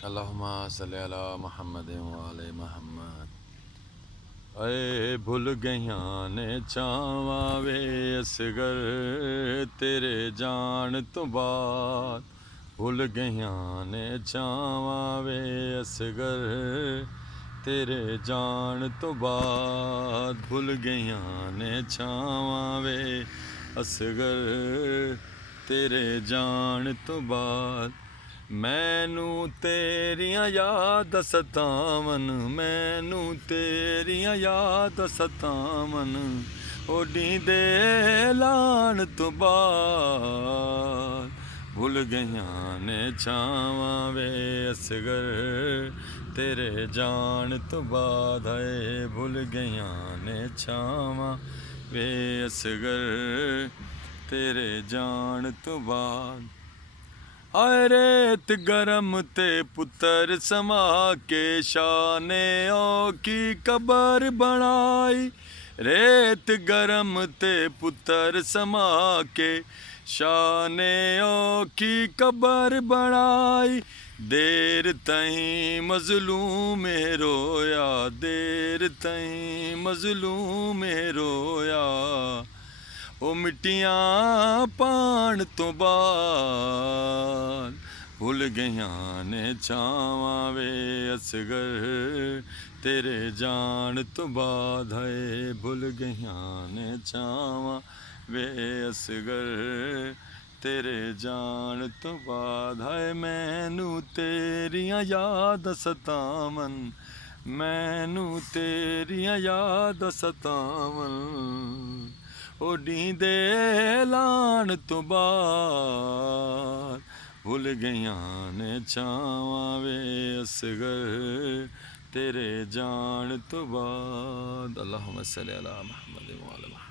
अल्लाहुम्मा सल्ली अला मुहम्मद व आले मुहम्मद। ऐ भुल गईयां ने चावां वे असगर तेरे जान तो बाद। भुल गईयां ने चावां वे असगर तेरे जान तो बाद। भुल गईयां ने चावां वे असगर तेरे जान तो बाद। मैनू तेरियां याद सतावन, मैनू तेरियां याद सतावन, ओडींदे लाण तो बाद। भुल गईयां ने छावां वे असगर तेरे जान तो बाद। है भुल गईयां ने छावां वे असगर तेरे जान तो बाद। आए रेत गरम ते पुत्तर समा के शाह ने ओ की कबर बनाई। रेत गरम ते पुत्तर समा के शाह ने ओ की कबर बनाई। देर तईं मज़लूम रोया, देर तईं मज़लूम रोया, ओ मिट्टियां पाण तो बाद। भुल गईयां ने छावां वे असगर तेरे जान तो बाद। है भुल गईयां ने छावां वे असगर तेरे जान तो बाद। है मैनू तेरियां याद सतावन, मैनू तेरियां याद सतावन, ओडींदे लाण तो बाद। भुल गईयां ने छावां वे असगर तेरे जान तो बाद। अल्लाहुम्मा सल्ली अला मुहम्मद व आले मुहम्मद।